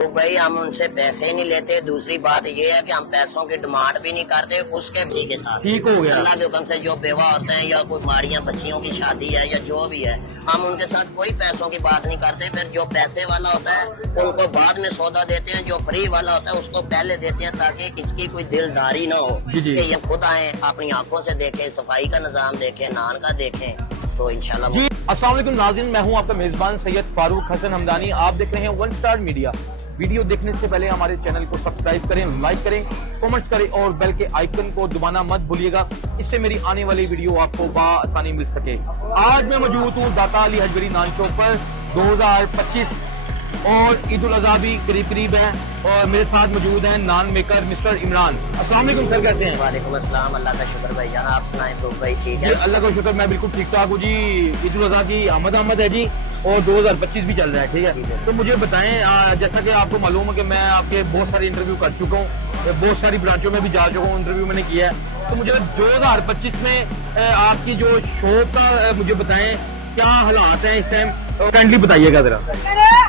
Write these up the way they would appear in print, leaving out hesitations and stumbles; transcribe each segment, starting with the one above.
तो भाई हम उनसे पैसे ही नहीं लेते। दूसरी बात ये है कि हम पैसों की डिमांड भी नहीं करते। उसके किसी के साथ ठीक हो गया। अल्लाह के हुक्म से जो बेवा होते हैं या कोई माड़ियाँ बच्चियों की शादी है या जो भी है, हम उनके साथ कोई पैसों की बात नहीं करते। फिर जो पैसे वाला होता है उनको बाद में सौदा देते हैं, जो फ्री वाला होता है उसको पहले देते हैं, ताकि इसकी कोई दिलदारी ना हो जी जी। कि ये खुद आए अपनी आंखों से देखें, सफाई का निजाम देखें, नान का देखें, तो इंशाल्लाह। जी अस्सलाम वालेकुम नाज़रीन, मैं हूं आपका मेजबान सैयद फारूक हसन हमदानी। आप देख रहे हैं वन स्टार मीडिया। वीडियो देखने से पहले हमारे चैनल को सब्सक्राइब करें, लाइक करें, कमेंट्स करें और बेल के आइकन को दबाना मत भूलिएगा। इससे मेरी आने वाली वीडियो आपको बआसानी मिल सके। आज मैं मौजूद हूँ दाता अली हजबरी नान चौक पर। 2025 और ईद उल अज़हा भी करीब करीब है और मेरे साथ मौजूद हैं नान मेकर मिस्टर इमरान। अस्सलाम वालेकुम सर, कैसे हैं? वालेकुम अस्सलाम, अल्लाह का शुक्र भाई जान, आप सुनाएं तो भाई ठीक जी है? अल्लाह का शुक्र, मैं बिल्कुल ठीक ठाक हूँ जी। ईद उल अज़हा की आमद है जी और 2025 भी चल रहा है, ठीक है। तो मुझे बताएं, जैसा कि आपको मालूम है कि मैं आपके बहुत सारे इंटरव्यू कर चुका हूँ, बहुत सारी ब्रांचों में भी जा चुका हूँ, इंटरव्यू मैंने किया है। तो मुझे 2025 में आपकी जो शॉप का मुझे बताएं क्या हालात हैं इस टाइम, काइंडली बताइएगा जरा।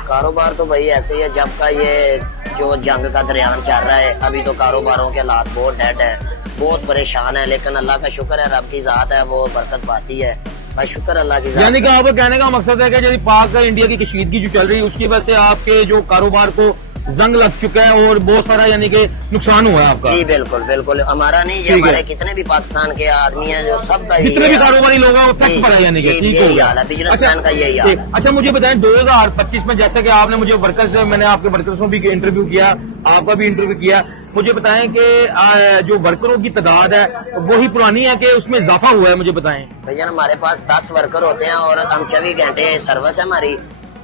कारोबार तो भाई ऐसे ही है, जब का ये जो जंग का दरियान चल रहा है, अभी तो कारोबारों के हालात बहुत डेड है, बहुत परेशान है। लेकिन अल्लाह का शुक्र है, रब की ज़ात है, वो बरकत पाती है भाई, शुक्र अल्लाह की ज़ात। यानी कि आपका कहने का मकसद है कि यदि पाक इंडिया की कशीदगी जो चल रही है उसकी वजह से आपके जो कारोबार को जंग लग चुका है और बहुत सारा यानी कि नुकसान हुआ है आपका। जी बिल्कुल बिल्कुल, हमारा नहीं, ये ठीक है। हमारे कितने भी पाकिस्तान के आदमी हैं जो सबका जितने भी कारोबारी लोग हैं वो फैक्ट पड़ा है, यानी कि ठीक हो यही गया। हाल है, बिजनेसमैन का यही हाल है। अच्छा मुझे बताएं 2025 में जैसे कि आपने मुझे वर्कर्स, मैंने आपके वर्कर्सों भी इंटरव्यू किया, आपका भी इंटरव्यू किया, मुझे बताएं कि जो वर्करों की तादाद है वही पुरानी है कि उसमें इजाफा हुआ है, मुझे बताएं। भैया हमारे पास 10 वर्कर होते हैं और हम 24 घंटे सर्विस है हमारी,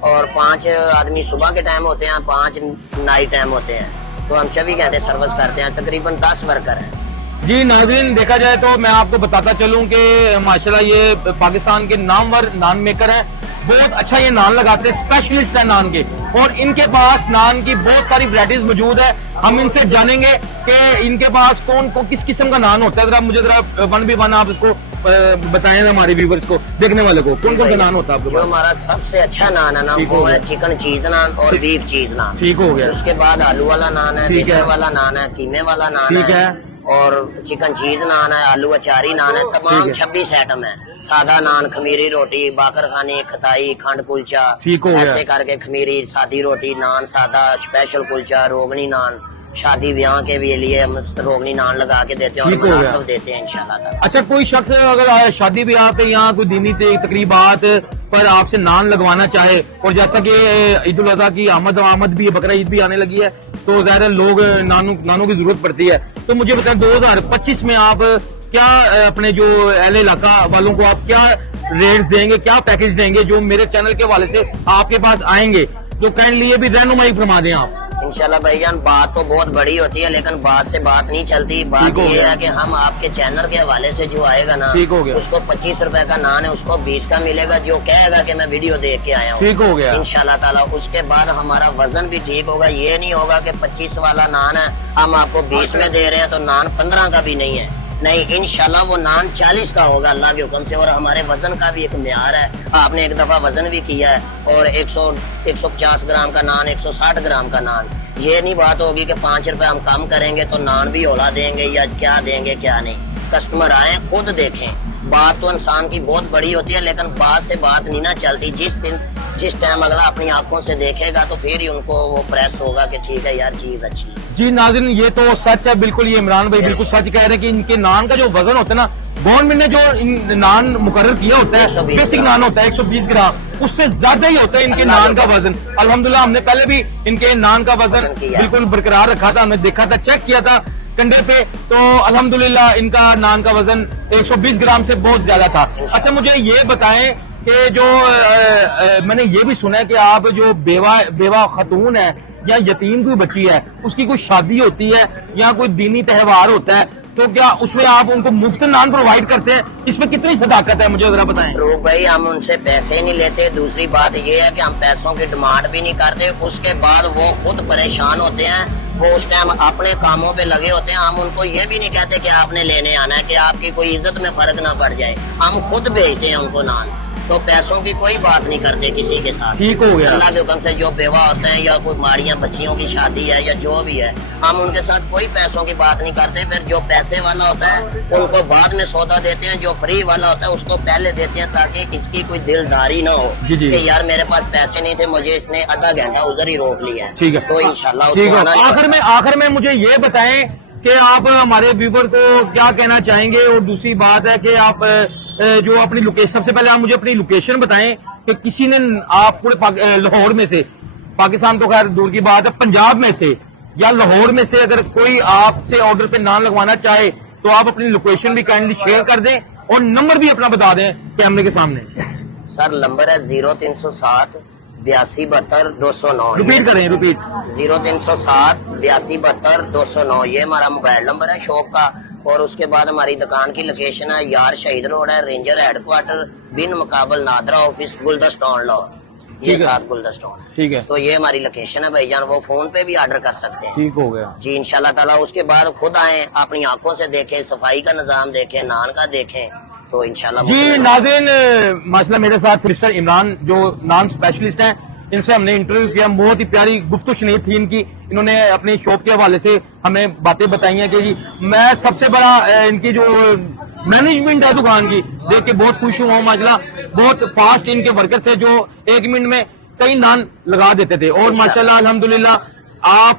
और 5 आदमी सुबह के टाइम होते हैं, 5 नाइट टाइम होते हैं, तो हम 24 घंटे सर्विस करते हैं। तकरीबन 10 वर्कर हैं। जी नाज़रीन, देखा जाए तो मैं आपको बताता चलूं कि माशाल्लाह ये पाकिस्तान के नामवर नान मेकर हैं, बहुत अच्छा ये नान लगाते हैं, स्पेशलिस्ट है नान के, और इनके पास नान की बहुत सारी वैरायटीज मौजूद है। हम इनसे जानेंगे कि इनके पास कौन किस किस्म का नान होता है। जरा मुझे जरा वन बाय वन आप इसको बताएं हमारे व्यूवर्स को, देखने वाले को, कौन कौन सा नान होता है आपके जो पास? हमारा सबसे अच्छा नान है ना, वो है चिकन चीज नान और बीफ चीज नान। ठीक हो गया। उसके बाद आलू वाला नान है, ठीक है। बेसन वाला नान है, कीमे वाला नान ठीक है। और चिकन चीज नान है, आलू अचारी नान है, तमाम ठीक है। 26 आइटम है। सादा नान, खमीरी रोटी, बाकर खानी, खताई, खंड कुलचा, ठीक हो गया। ऐसे करके खमीरी, सादी रोटी, नान सादा, स्पेशल कुलचा, रोगनी नान, शादी ब्याह के भी लिए हम रोगनी नान लगा के देते हैं और ठीक हो गया। मुनासिब देते हैं इंशाल्लाह ताला। अच्छा, कोई शख्स अगर शादी ब्याह पे या कोई दीनी तकरीबात पर आपसे नान लगवाना चाहे, और जैसा कि ईद उल अज़हा की आमद भी है, बकरा ईद भी आने लगी है, तो ज़ाहिर है लोग नानों की जरूरत पड़ती है। तो मुझे बताएं 2025 में आप क्या अपने जो अहले इलाका वालों को आप क्या रेट्स देंगे, क्या पैकेज देंगे जो मेरे चैनल के हवाले से आपके पास आएंगे, तो काइंडली ये भी रहनुमाई फरमा दें आप। इंशाल्लाह भाईजान, बात तो बहुत बड़ी होती है लेकिन बात से बात नहीं चलती। बात ये है कि हम आपके चैनल के हवाले से जो आएगा ना, ठीक हो गया। उसको 25 रुपए का नान है, उसको 20 का मिलेगा। जो कहेगा कि मैं वीडियो देख के आया हूँ, ठीक हो गया इंशाल्लाह ताला। उसके बाद हमारा वजन भी ठीक होगा। ये नहीं होगा कि 25 वाला नान है हम आपको 20 में दे रहे हैं तो नान 15 का भी नहीं है। नहीं, इंशाल्लाह वो नान 40 का होगा अल्लाह के हुक्म से। और हमारे वजन का भी एक म्यार है, आपने एक दफा वजन भी किया है, और 150 ग्राम का नान, 160 ग्राम का नान। ये नहीं बात होगी कि 5 रुपए हम कम करेंगे तो नान भी ओला देंगे या क्या देंगे क्या नहीं। कस्टमर आए खुद देखें। बात तो इंसान की बहुत बड़ी होती है लेकिन बात से बात नहीं ना चलती। जिस टाइम अगला अपनी आंखों से देखेगा तो फिर ही उनको वो प्रेस होगा कि ठीक है यार चीज अच्छी है। जी नाज़रीन, ये तो सच है बिल्कुल, ये इमरान भाई बिल्कुल सच कह रहे हैं कि इनके नान का जो वजन होता है ना, गवर्नमेंट ने जो नान मुकर्रर किया होता है, 120 बेसिक नान होता है 120 ग्राम, उससे ज्यादा ही होता है इनके नान का वजन। अल्हम्दुलिल्लाह हमने पहले भी इनके नान का वजन बिल्कुल बरकरार रखा था, हमने देखा था, चेक किया था कंडे पे, तो अल्हम्दुलिल्लाह इनका नान का वजन 120 ग्राम से बहुत ज्यादा था। अच्छा मुझे ये बताएं कि जो मैंने ये भी सुना है कि आप जो बेवा खतून है या यतीम कोई बच्ची है, उसकी कोई शादी होती है या कोई दीनी त्योहार होता है, तो क्या उसमें आप उनको मुफ्त नान प्रोवाइड करते हैं? इसमें कितनी सदाकत है, मुझे जरा बताएं। रूप भाई, हम उनसे पैसे ही नहीं लेते। दूसरी बात ये है कि हम पैसों की डिमांड भी नहीं करते। उसके बाद वो खुद परेशान होते हैं, वो उस टाइम अपने कामों पे लगे होते हैं। हम उनको ये भी नहीं कहते कि आपने लेने आना है, कि आपकी कोई इज्जत में फर्क ना पड़ जाए। हम खुद भेजते हैं उनको नान। تو پیسوں کی کوئی بات نہیں کرتے کسی کے ساتھ. ٹھیک ہو گیا. اللہ کے حکم سے جو بیوہ ہوتے ہیں یا کوئی ماڑیاں بچیوں کی شادی ہے یا جو بھی ہے, ہم ان کے ساتھ کوئی پیسوں کی بات نہیں کرتے. پھر جو پیسے والا ہوتا ہے ان کو بعد میں سودا دیتے ہیں, جو فری والا ہوتا ہے اس کو پہلے دیتے ہیں تاکہ اس کی کوئی دلداری نہ ہو جی جی. کہ یار میرے پاس پیسے نہیں تھے, مجھے اس نے آدھا گھنٹہ ادھر ہی روک لیا ہے. ٹھیک ہے. تو انشاءاللہ ٹھیک ہے. آخر میں مجھے یہ بتائیں کہ آپ ہمارے ویور کو کیا کہنا چاہیں گے, اور دوسری بات ہے کہ آپ جو اپنی لوکیشن, سب سے پہلے آپ مجھے اپنی لوکیشن بتائیں کہ کسی نے آپ پورے لاہور میں سے, پاکستان تو خیر دور کی بات ہے, پنجاب میں سے یا لاہور میں سے اگر کوئی آپ سے آرڈر پہ نان لگوانا چاہے تو آپ اپنی لوکیشن بھی کائنڈلی شیئر کر دیں اور نمبر بھی اپنا بتا دیں کیمرے کے سامنے. سر نمبر ہے 0307 82 72 209. ریپیٹ کریں, ریپیٹ. 0307 82 72 209 یہ ہمارا موبائل نمبر ہے شاپ کا. اور اس کے بعد ہماری دکان کی لوکیشن ہے یار شہید روڈ ہے, رینجر ہیڈ کوارٹر, بن مقابل نادرا آفس, گلدستان لاہور. یہ ساتھ گلدستان. ٹھیک ہے. تو یہ ہماری لوکیشن ہے بھائی جان, وہ فون پہ بھی آرڈر کر سکتے ہیں. ٹھیک ہو گیا جی انشاءاللہ تعالیٰ. اس کے بعد خود آئیں, اپنی آنکھوں سے دیکھیں, صفائی کا نظام دیکھیں, نان کا دیکھیں, تو انشاءاللہ. جی ناظرین, ماشاءاللہ میرے ساتھ مسٹر عمران جو نان اسپیشلسٹ ہیں, ان سے ہم نے انٹرویو کیا. بہت ہی پیاری گفتگو شنید تھی ان کی. انہوں نے اپنی شاپ کے حوالے سے ہمیں باتیں بتائی ہیں کہ جی میں سب سے بڑا ان کی جو مینجمنٹ ہے دکان کی دیکھ کے بہت خوش ہوا ہوں. ماشاءاللہ بہت فاسٹ ان کے ورکر تھے جو 1 منٹ میں کئی نان لگا دیتے تھے. اور ماشاءاللہ الحمدللہ آپ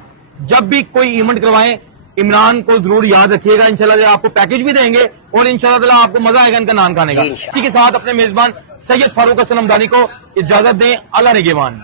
جب بھی کوئی ایونٹ کروائیں عمران کو ضرور یاد رکھیے گا. انشاءاللہ آپ کو پیکج بھی دیں گے اور انشاءاللہ تعالیٰ آپ کو مزہ آئے گا ان کا نان کھانے کا. اسی کے ساتھ اپنے میزبان سید فاروق حسن حمدانی کو اجازت دیں. اللہ نگہبان.